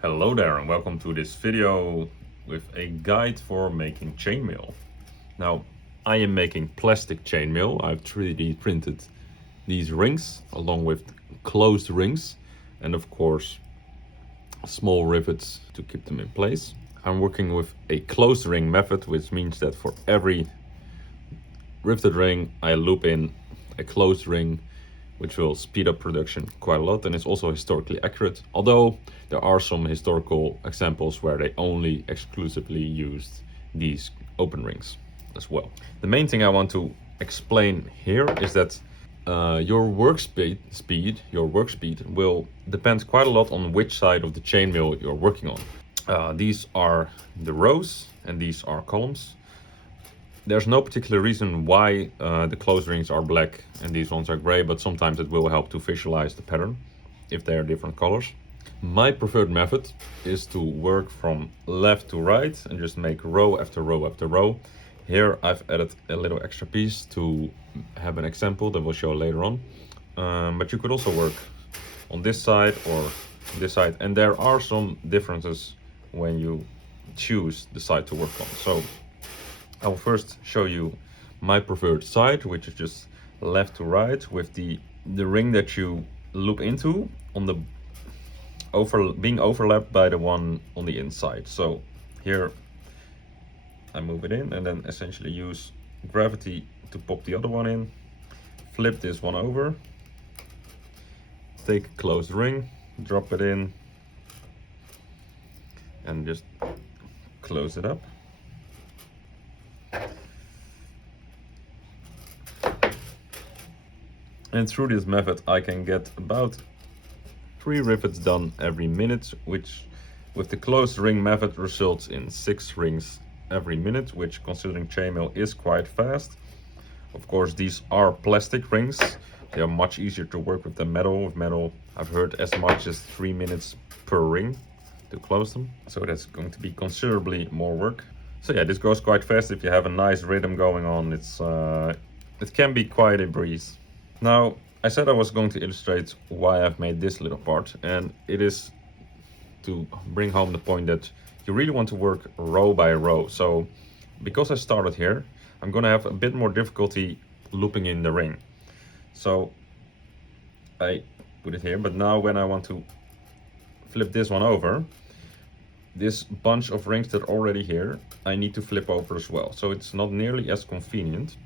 Hello there and welcome to this video with a guide for making chainmail. Now, I am making plastic chainmail. I've 3D printed these rings along with closed rings and of course small rivets to keep them in place. I'm working with a closed ring method, which means that for every riveted ring I loop in a closed ring, which will speed up production quite a lot, and it's also historically accurate, although there are some historical examples where they only exclusively used these open rings as well. The main thing I want to explain here is that your work speed will depend quite a lot on which side of the chainmail you're working on. These are the rows and these are columns. There's no particular reason why the closed rings are black and these ones are gray, but sometimes it will help to visualize the pattern if they are different colors. My preferred method is to work from left to right and just make row after row after row. Here I've added a little extra piece to have an example that we'll show later on. But you could also work on this side or this side, and there are some differences when you choose the side to work on. So I will first show you my preferred side, which is just left to right with the ring that you loop into on the being overlapped by the one on the inside. So here I move it in and then essentially use gravity to pop the other one in, flip this one over, take a closed ring, drop it in and just close it up. And through this method I can get about 3 rivets done every minute, which with the closed ring method results in 6 rings every minute, which considering chainmail is quite fast. Of course these are plastic rings, they are much easier to work with than metal. With metal I've heard as much as 3 minutes per ring to close them, so that's going to be considerably more work. So yeah, this goes quite fast if you have a nice rhythm going on. It can be quite a breeze. Now, I said I was going to illustrate why I've made this little part, and it is to bring home the point that you really want to work row by row. So because I started here, I'm going to have a bit more difficulty looping in the ring. So I put it here, but now when I want to flip this one over, this bunch of rings that are already here, I need to flip over as well. So it's not nearly as convenient.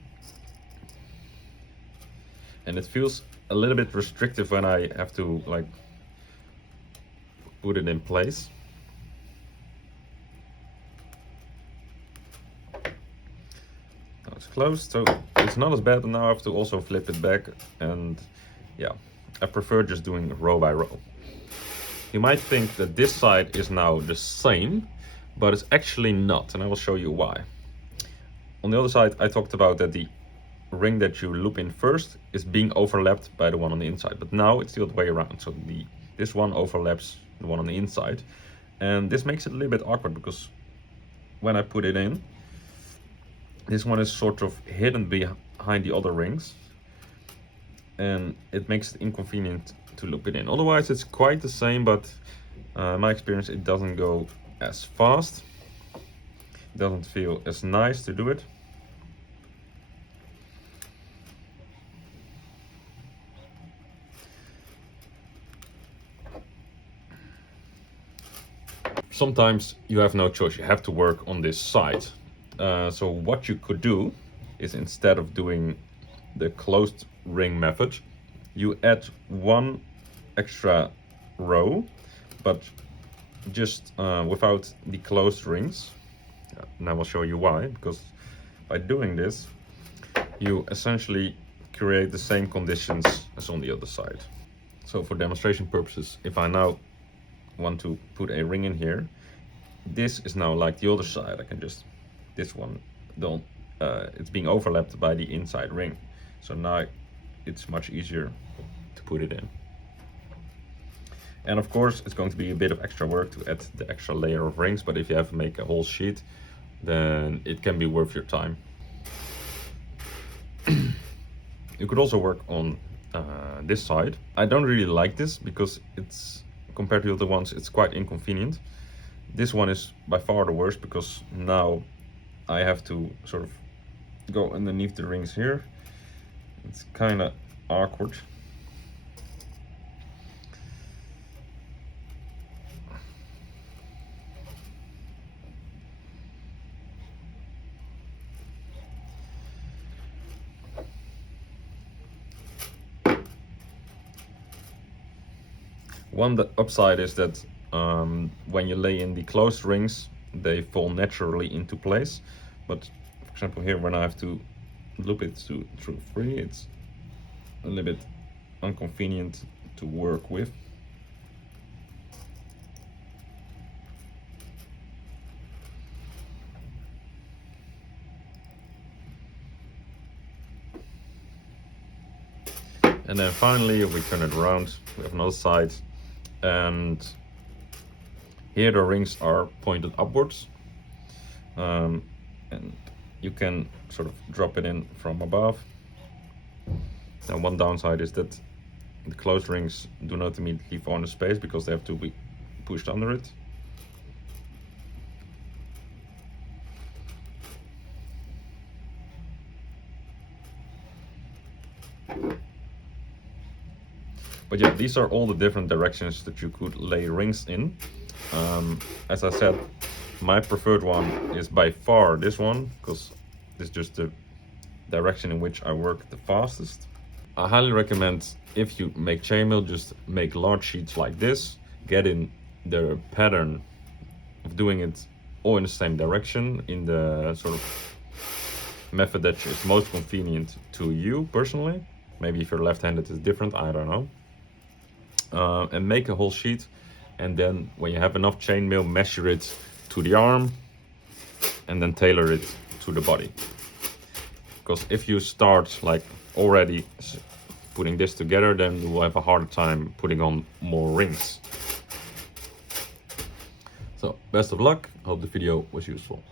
And it feels a little bit restrictive when I have to like put it in place. Now it's closed, so it's not as bad, but now I have to also flip it back, and yeah, I prefer just doing row by row. You might think that this side is now the same, but it's actually not, and I will show you why. On the other side, I talked about that the ring that you loop in first is being overlapped by the one on the inside, but now it's the other way around. So this one overlaps the one on the inside, and this makes it a little bit awkward because when I put it in, this one is sort of hidden behind the other rings, and it makes it inconvenient to loop it in. Otherwise it's quite the same, but in my experience it doesn't go as fast, it doesn't feel as nice to do it. Sometimes you have no choice, you have to work on this side. So what you could do is, instead of doing the closed ring method, you add one extra row, but just without the closed rings. And I will show you why, because by doing this, you essentially create the same conditions as on the other side. So for demonstration purposes, if I now want to put a ring in here, this is now like the other side. I can just, this one don't, it's being overlapped by the inside ring, so now it's much easier to put it in. And of course it's going to be a bit of extra work to add the extra layer of rings, but if you have to make a whole sheet, then it can be worth your time. You could also work on this side. I don't really like this because it's compared to the other ones, it's quite inconvenient. This one is by far the worst because now I have to sort of go underneath the rings here. It's kind of awkward. One upside is that when you lay in the closed rings, they fall naturally into place. But for example, here when I have to loop it through free, it's a little bit inconvenient to work with. And then finally we turn it around, we have another side, and here the rings are pointed upwards, and you can sort of drop it in from above. Now one downside is that the closed rings do not immediately fall into space because they have to be pushed under it. But yeah, these are all the different directions that you could lay rings in. As I said, my preferred one is by far this one, because this is just the direction in which I work the fastest. I highly recommend, if you make chainmail, just make large sheets like this, get in the pattern of doing it all in the same direction, in the sort of method that is most convenient to you personally. Maybe if you're left-handed it's different, I don't know. And make a whole sheet, and then when you have enough chainmail, measure it to the arm and then tailor it to the body. Because if you start like already putting this together, then you will have a harder time putting on more rings. So best of luck, hope the video was useful.